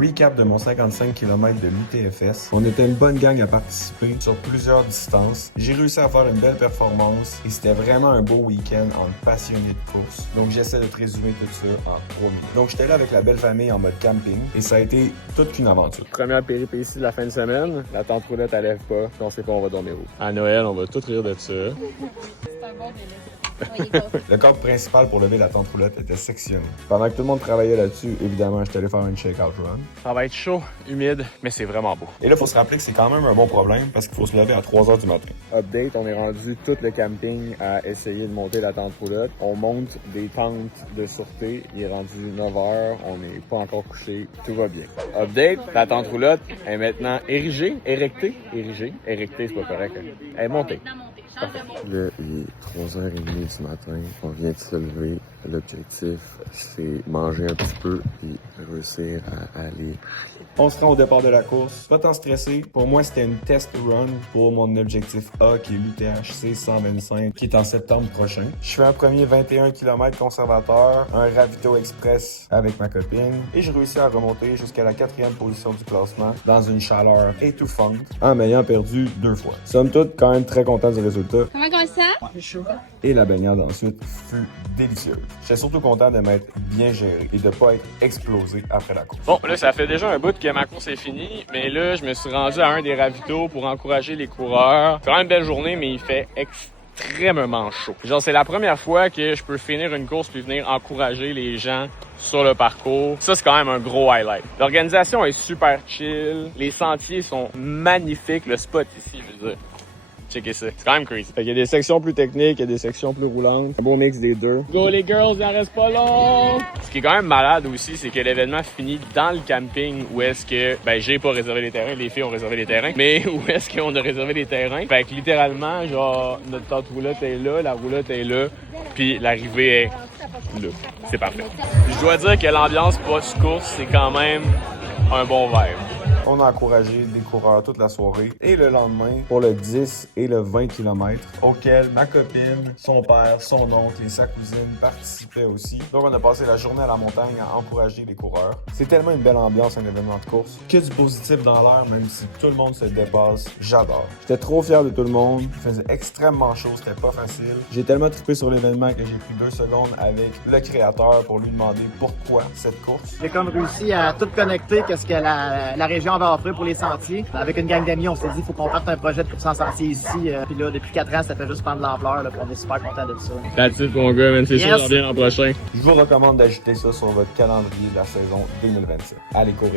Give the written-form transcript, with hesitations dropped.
Recap de mon 55 km de l'UTFS. On était une bonne gang à participer sur plusieurs distances. J'ai réussi à faire une belle performance et c'était vraiment un beau week-end en passionné de course. Donc j'essaie de te résumer tout ça en 3 minutes. Donc j'étais là avec la belle famille en mode camping et ça a été toute qu'une aventure. Première péripétie de la fin de semaine, la tente roulette elle lève pas, puis on sait pas on va dormir où. À Noël, on va tout rire de ça. C'est un bon délai. Le corps principal pour lever la tente roulette était sectionné. Pendant que tout le monde travaillait là-dessus, évidemment, j'étais allé faire une shake-out run. Ça va être chaud, humide, mais c'est vraiment beau. Et là, il faut se rappeler que c'est quand même un bon problème parce qu'il faut se lever à 3 h du matin. Update, on est rendu tout le camping à essayer de monter la tente roulotte. On monte des tentes de sûreté. Il est rendu 9 h, on n'est pas encore couché, tout va bien. Update, la tente roulotte est maintenant érigée, érectée, c'est pas correct. Hein? Elle est montée. Parfait. Là, il est 3h30 du matin, on vient de se lever. L'objectif, c'est manger un petit peu et réussir à aller. On se rend au départ de la course. Pas tant stressé. Pour moi, c'était une test run pour mon objectif A qui est l'UTHC 125 qui est en septembre prochain. Je fais un premier 21 km conservateur, un ravito express avec ma copine et je réussis à remonter jusqu'à la 4e position du classement dans une chaleur étouffante en m'ayant perdu 2 fois. Somme toute, quand même très content du résultat. Comment on ça? Et la baignade ensuite fut délicieuse. J'étais surtout content de m'être bien géré et de pas être explosé après la course. Bon, là, ça fait déjà un bout que ma course est finie, mais là, je me suis rendu à un des ravitaux pour encourager les coureurs. C'est quand même une belle journée, mais il fait extrêmement chaud. Genre, c'est la première fois que je peux finir une course puis venir encourager les gens sur le parcours. Ça, c'est quand même un gros highlight. L'organisation est super chill. Les sentiers sont magnifiques. Le spot ici, je veux dire. Checkez ça. C'est quand même crazy. Fait qu'il y a des sections plus techniques, il y a des sections plus roulantes. Un beau mix des deux. Go les girls, il en reste pas long! Ce qui est quand même malade aussi, c'est que l'événement finit dans le camping où est-ce que, j'ai pas réservé les terrains, les filles ont réservé les terrains, mais où est-ce qu'on a réservé les terrains. Fait que littéralement, genre, notre tente roulotte est là, la roulotte est là, puis l'arrivée est là. C'est parfait. Je dois dire que l'ambiance post-course, c'est quand même un bon vibe. On a encouragé des coureurs toute la soirée et le lendemain pour le 10 et le 20 km auquel ma copine, son père, son oncle et sa cousine participaient aussi. Donc on a passé la journée à la montagne à encourager les coureurs. C'est tellement une belle ambiance un événement de course. Que du positif dans l'air même si tout le monde se dépasse. J'adore. J'étais trop fier de tout le monde. Il faisait extrêmement chaud, c'était pas facile. J'ai tellement trippé sur l'événement que j'ai pris 2 secondes avec le créateur pour lui demander pourquoi cette course. J'ai comme réussi à tout connecter qu'est-ce que la région va offrir pour les sentiers. Avec une gang d'amis, on s'est dit qu'il faut qu'on parte un projet de course en sentier ici. Puis là, depuis 4 ans, ça fait juste prendre de l'ampleur. Puis on est super contents de ça. That's it, mon gars, man. C'est sûr, je reviens l'an prochain. Je vous recommande d'ajouter ça sur votre calendrier de la saison 2027. Allez courir.